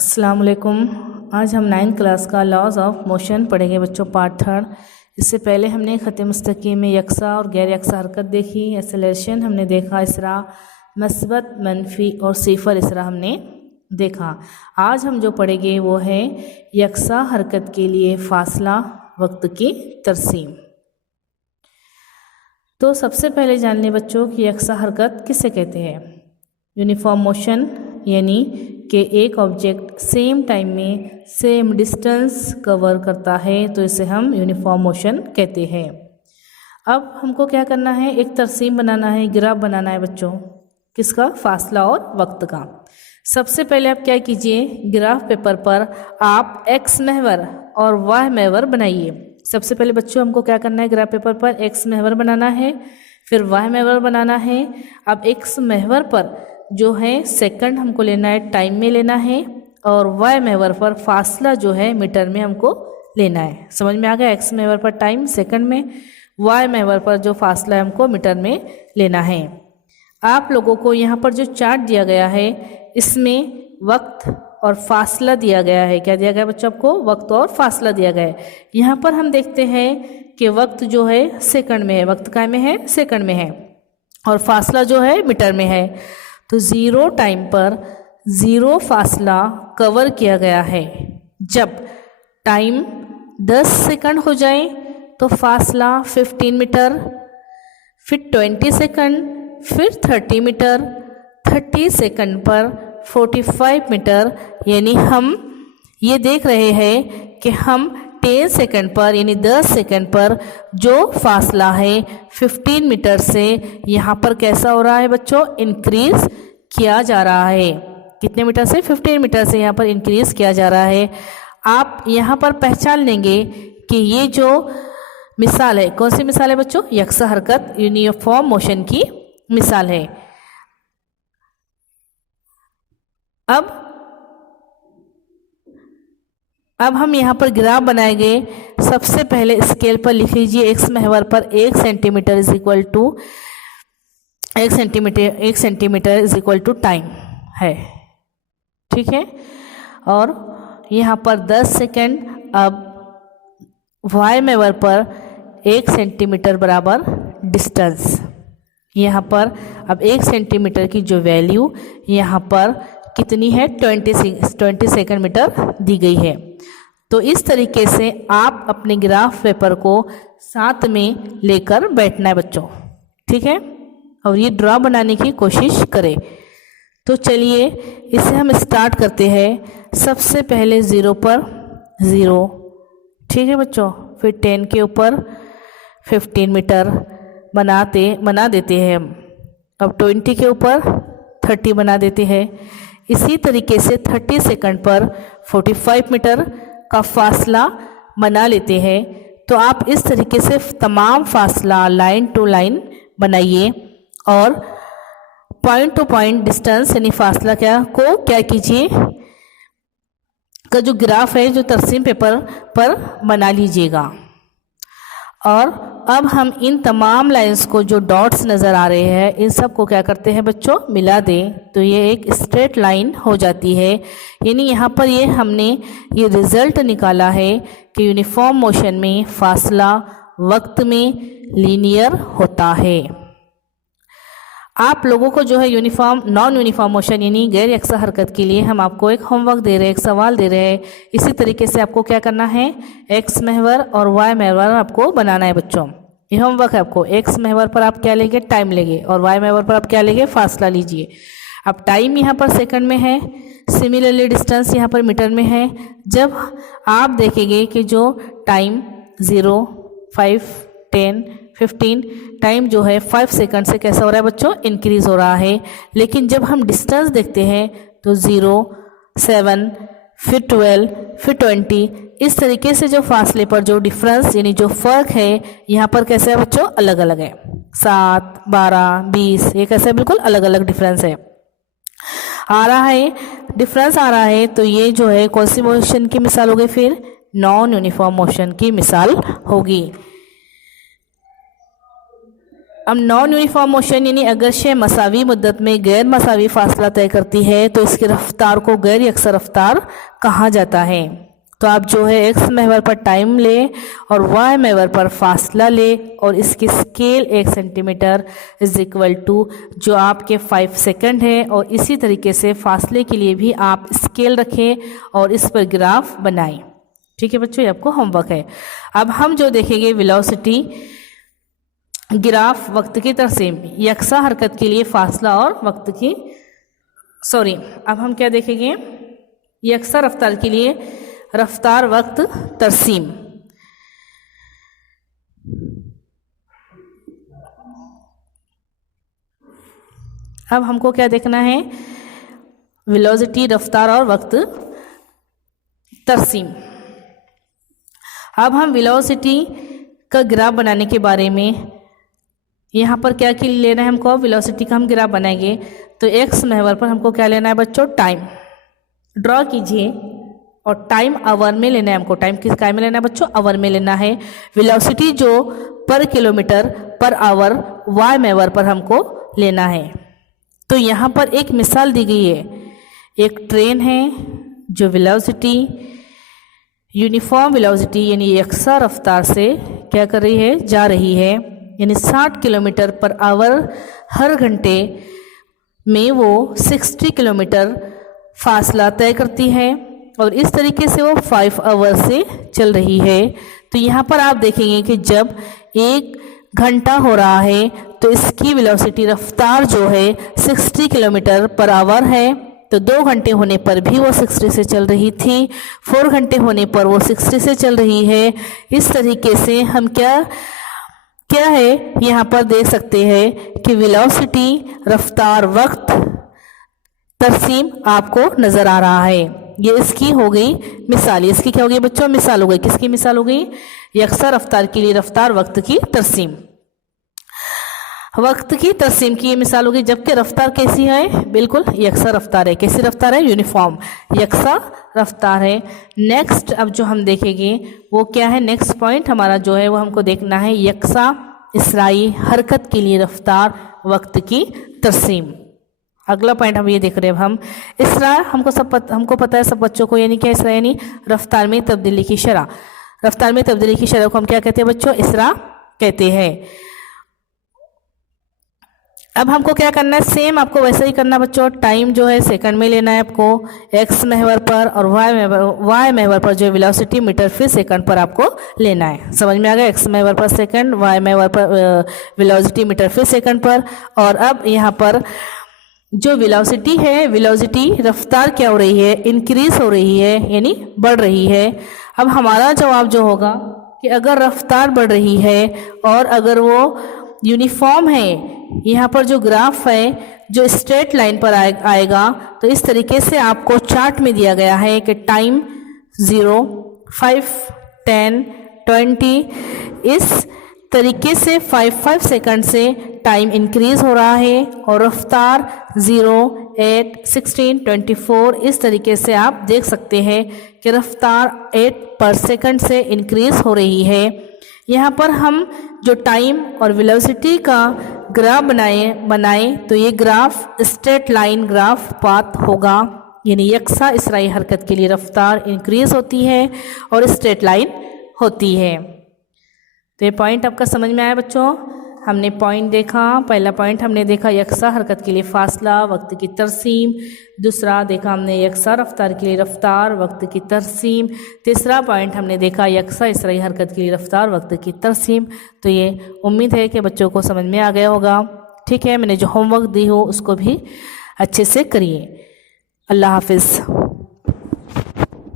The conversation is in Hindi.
अस्सलाम वालेकुम। आज हम 9th क्लास का लॉज ऑफ मोशन पढ़ेंगे बच्चों, पार्ट 3। इससे पहले हमने ख़त मुस्तकीम में यकसा और गैर यकसा हरकत देखी, एक्सेलरेशन हमने देखा, इसरा, मस्बत, मनफी और सिफर इसरा हमने देखा। आज हम जो पढ़ेंगे वो है यकसा हरकत के लिए फासला, वक्त की तरसीम। तो सबसे पहले जान लें बच्चों कि यकसा हरकत किसे कहते हैं। यूनिफॉर्म मोशन यानी कि एक ऑब्जेक्ट सेम टाइम में सेम डिस्टेंस कवर करता है, तो इसे हम यूनिफॉर्म मोशन कहते हैं। अब हमको क्या करना है, एक तरसीम बनाना है, ग्राफ बनाना है बच्चों। किसका? फासला और वक्त का। सबसे पहले आप क्या कीजिए, ग्राफ पेपर पर आप एक्स महवर और वाय महवर बनाइए। सबसे पहले बच्चों हमको क्या करना है, ग्राफ पेपर पर एक्स महवर बनाना है, फिर वाय महवर बनाना है। अब एक्स महवर पर जो है सेकंड हमको लेना है, टाइम में लेना है, और वाय महवर पर फासला जो है मीटर में हमको लेना है। समझ में आ गया? एक्स महवर पर टाइम सेकंड में, वाय महवर पर जो फासला है हमको मीटर में लेना है। आप लोगों को यहाँ पर जो चार्ट दिया गया है इसमें वक्त और फासला दिया गया है। क्या दिया गया बच्चों आपको? वक्त और फासला दिया गया है। यहाँ पर हम देखते हैं कि वक्त जो है सेकंड में है, वक्त काय में है? सेकंड में है, और फासला जो है मीटर में है। तो 0 टाइम पर 0 फासला कवर किया गया है। जब टाइम 10 सेकंड हो जाए तो फासला 15 मीटर, फिर 20 सेकंड, फिर 30 मीटर, 30 सेकंड पर 45 मीटर। यानी हम ये देख रहे हैं कि हम 10 सेकंड पर यानी 10 सेकंड पर जो फासला है 15 मीटर से यहाँ पर कैसा हो रहा है बच्चों? इंक्रीज किया जा रहा है। कितने मीटर से? 15 मीटर से यहाँ पर इंक्रीज किया जा रहा है। आप यहाँ पर पहचान लेंगे कि ये जो मिसाल है, कौन सी मिसाल है बच्चों? यकसा हरकत, यूनिफॉर्म मोशन की मिसाल है। अब हम यहाँ पर ग्राफ बनाएंगे। सबसे पहले स्केल पर लिख लीजिए, एक्स महवर पर 1 centimetre is equal to 1 centimetre is equal to time है, ठीक है। और यहाँ पर 10 सेकेंड। अब वाई महवर पर 1 सेंटीमीटर बराबर डिस्टेंस। यहाँ पर अब 1 सेंटीमीटर की जो वैल्यू यहाँ पर कितनी है? 20 सेकंड मीटर दी गई है। तो इस तरीके से आप अपने ग्राफ पेपर को साथ में लेकर बैठना है बच्चों, ठीक है, और ये ड्रा बनाने की कोशिश करें। तो चलिए इसे हम स्टार्ट करते हैं। सबसे पहले 0 पर 0, ठीक है बच्चों, फिर 10 के ऊपर 15 मीटर बना देते हैं हम। अब 20 के ऊपर 30 बना देते हैं। इसी तरीके से 30 सेकंड पर 45 मीटर का फासला बना लेते हैं। तो आप इस तरीके से तमाम फासला लाइन टू लाइन बनाइए, और पॉइंट टू पॉइंट डिस्टेंस यानी फासला क्या कीजिए का जो ग्राफ है जो तरसीम पेपर पर बना लीजिएगा। और अब हम इन तमाम लाइंस को, जो डॉट्स नज़र आ रहे हैं, इन सब को क्या करते हैं बच्चों? मिला दें, तो ये एक स्ट्रेट लाइन हो जाती है। यानी यहाँ पर हमने ये रिज़ल्ट निकाला है कि यूनिफॉर्म मोशन में फासला वक्त में लीनियर होता है। आप लोगों को जो है नॉन यूनिफॉर्म मोशन यानी गैर यकसा हरकत के लिए हम आपको एक होमवर्क दे रहे हैं, एक सवाल दे रहे हैं। इसी तरीके से आपको क्या करना है, एक्स महवर और वाई महवर आपको बनाना है बच्चों। ये होमवर्क है आपको। एक्स महवर पर आप क्या लेंगे? टाइम लेंगे, और वाई महवर पर आप क्या लेंगे? फासला लीजिए। अब टाइम यहाँ पर सेकंड में है, सिमिलरली डिस्टेंस यहाँ पर मीटर में है। जब आप देखेंगे कि जो टाइम 0, 5, 10, 15 टाइम जो है 5 सेकंड से कैसा हो रहा है बच्चों? इंक्रीज हो रहा है। लेकिन जब हम डिस्टेंस देखते हैं तो 0, 7, फिर 12, फिर 20, इस तरीके से जो फासले पर जो डिफरेंस यानी जो फ़र्क है यहाँ पर कैसे है बच्चों? अलग अलग है। 7, 12, 20, ये कैसे बिल्कुल अलग अलग डिफरेंस है आ रहा है, डिफरेंस आ रहा है। तो ये जो है कौन सी मोशन की मिसाल हो गई? फिर नॉन यूनिफॉर्म मोशन की मिसाल होगी। अब नॉन यूनिफॉर्म मोशन यानी अगर शय मसावी मुद्दत में गैर मसावी फासला तय करती है तो इसकी रफ्तार को गैर यकसा रफ्तार कहा जाता है। तो आप जो है एक्स महवर पर टाइम ले और वाई महवर पर फासला ले और इसकी scale 1 centimetre is equal to जो आपके 5 सेकंड है, और इसी तरीके से फासले के लिए भी आप स्केल रखें और इस पर ग्राफ बनाएं। ठीक है बच्चों, ये आपको होमवर्क है। अब हम जो देखेंगे वेलोसिटी ग्राफ वक्त की तरसीम, यकसा हरकत के लिए फासला और वक्त की अब हम क्या देखेंगे, यकसा रफ्तार के लिए रफ्तार वक्त तरसीम। अब हमको क्या देखना है, वेलोसिटी रफ्तार और वक्त तरसीम। अब हम वेलोसिटी का ग्राफ बनाने के बारे में यहाँ पर क्या लेना है हमको, वेलोसिटी का हम ग्राफ बनाएंगे तो एक्स महवर पर हमको क्या लेना है बच्चों, टाइम ड्रॉ कीजिए और टाइम आवर में लेना है हमको। टाइम किस काय में लेना है बच्चों, आवर में लेना है। वेलोसिटी जो पर किलोमीटर पर आवर वाई महवर पर हमको लेना है। तो यहाँ पर एक मिसाल दी गई है, एक ट्रेन है जो वेलोसिटी यूनिफॉर्म वेलोसिटी यानी यकसा रफ्तार से क्या कर रही है, जा रही है, यानी 60 किलोमीटर पर आवर हर घंटे में वो 60 किलोमीटर फासला तय करती है और इस तरीके से वो 5 आवर से चल रही है। तो यहाँ पर आप देखेंगे कि जब 1 घंटा हो रहा है तो इसकी वेलोसिटी रफ्तार जो है 60 किलोमीटर पर आवर है। तो 2 घंटे होने पर भी वो 60 से चल रही थी, 4 घंटे होने पर वो 60 से चल रही है। इस तरीके से हम क्या है यहाँ पर देख सकते हैं कि वेलोसिटी रफ्तार वक्त तरसीम आपको नजर आ रहा है। ये इसकी हो गई मिसाल, इसकी क्या हो गई बच्चों, मिसाल हो गई। किसकी मिसाल हो गई, यकसा रफ्तार के लिए रफ्तार वक्त की तरसीम, वक्त की तरसीम की ये मिसाल हो गई। जबकि रफ्तार कैसी है, बिल्कुल यकसा रफ्तार है। कैसी रफ्तार है, यूनिफॉर्म यकसा रफ्तार है। नेक्स्ट अब जो हम देखेंगे वो क्या है, नेक्स्ट पॉइंट हमारा जो है वो हमको देखना है यकसा इसराई हरकत के लिए रफ्तार वक्त की तरसीम। अगला पॉइंट हम ये देख रहे हैं। हम इसरा हमको पता है सब बच्चों को, यानी क्या इसरा यानी रफ्तार में तब्दीली की शरह। रफ्तार में तब्दीली की शरह को हम क्या कहते हैं बच्चों, इसरा कहते हैं। अब हमको क्या करना है, सेम आपको वैसे ही करना बच्चों। टाइम जो है सेकंड में लेना है आपको एक्स महवर पर, और वाई महवर पर जो वेलोसिटी मीटर फी सेकंड पर आपको लेना है। समझ में आ गया, एक्स महवर पर सेकंड, वाई महवर पर वेलोसिटी मीटर फी सेकंड पर। और अब यहाँ पर जो वेलोसिटी है, वेलोसिटी रफ्तार क्या हो रही है, इंक्रीज हो रही है यानी बढ़ रही है। अब हमारा जवाब जो होगा कि अगर रफ्तार बढ़ रही है और अगर वो यूनिफॉर्म है, यहाँ पर जो ग्राफ है जो स्ट्रेट लाइन पर आएगा, तो इस तरीके से आपको चार्ट में दिया गया है कि टाइम 0, 5, 10, 20 इस तरीके से 5 सेकंड से टाइम इंक्रीज हो रहा है और रफ्तार 0, 8, 16, 24 इस तरीके से आप देख सकते हैं कि रफ्तार 8 पर सेकंड से इंक्रीज हो रही है। यहाँ पर हम जो टाइम और वेलोसिटी का ग्राफ बनाए तो ये graph straight line graph path होगा, यानी यकसा इसराई हरकत के लिए रफ्तार इंक्रीज होती है और स्ट्रेट लाइन होती है। तो ये पॉइंट आपका समझ में आया बच्चों। हमने पॉइंट देखा, पहला पॉइंट हमने देखा यकसा हरकत के लिए फासला वक्त की तरसीम, दूसरा देखा हमने यकसा रफ्तार के लिए रफ्तार वक्त की तरसीम, तीसरा पॉइंट हमने देखा यकसा इसराई हरकत के लिए रफ्तार वक्त की तरसीम। तो ये उम्मीद है कि बच्चों को समझ में आ गया होगा। ठीक है, मैंने जो होमवर्क दी हो उसको भी अच्छे से करिए। अल्लाह हाफिज़।